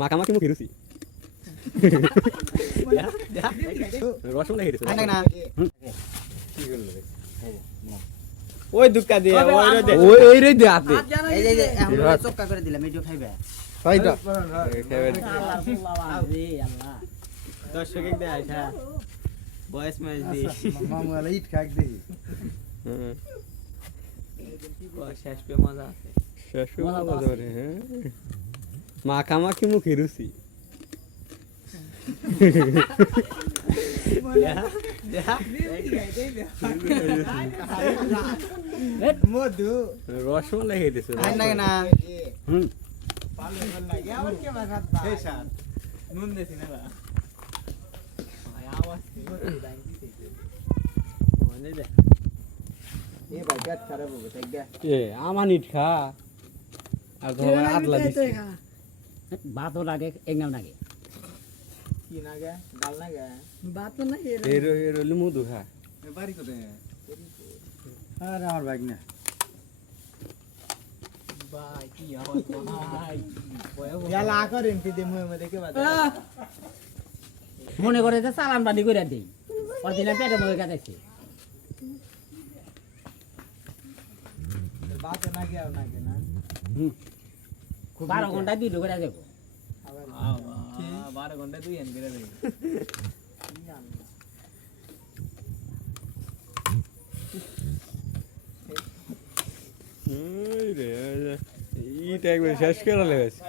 মাখামাখি মুখে রুচি রসমালাই খেয়েছে ওই দুক্কা দিয়ে ওই রে দে আপনি এই যে আমরা চক্কা করে দিলাম এইটা খাইবে হয়তো আল্লাহ দর্শক এক দেয় আইসা বয়স ম্যাচ দি মামুলা ইট খাক দেখি শেষ পে মজা আছে শেষ করে হ্যাঁ মাখামাখি মুখে রুচি মধু রসমালাই খেয়েছে না হুম নুন দেছি না আমার ইট খা আর ধর আদলা দিছি ভাতও লাগে একদম লাগে কি নাগে ডাল নাগে এর এর মধু খা বাড়ি কোথায় আরে আমার ভাগ না ভাই কি আওয়াজ ভাই ইয়ালা করেন কি দে মুয়ে দেখে বাদ মনে করে যে চালান বাদি করে দেই অরিজিনাল পেটে মরে গেছে বাত নাগে আর নাগে না 12 ঘন্টা দুই করে দেবো 12 ঘন্টা দুই এন করে দেই ইটা একবার শেষ করে লেগেছে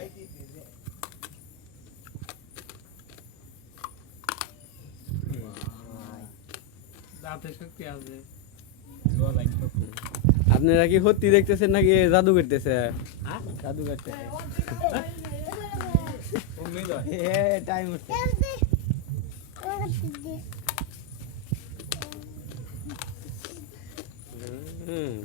দাঁতে শক্তি আছে আপনারা কি সত্যি দেখতেছেন নাকি জাদু করতেছে জাদু করতে উম্মীদ এ টাইম হচ্ছে হুম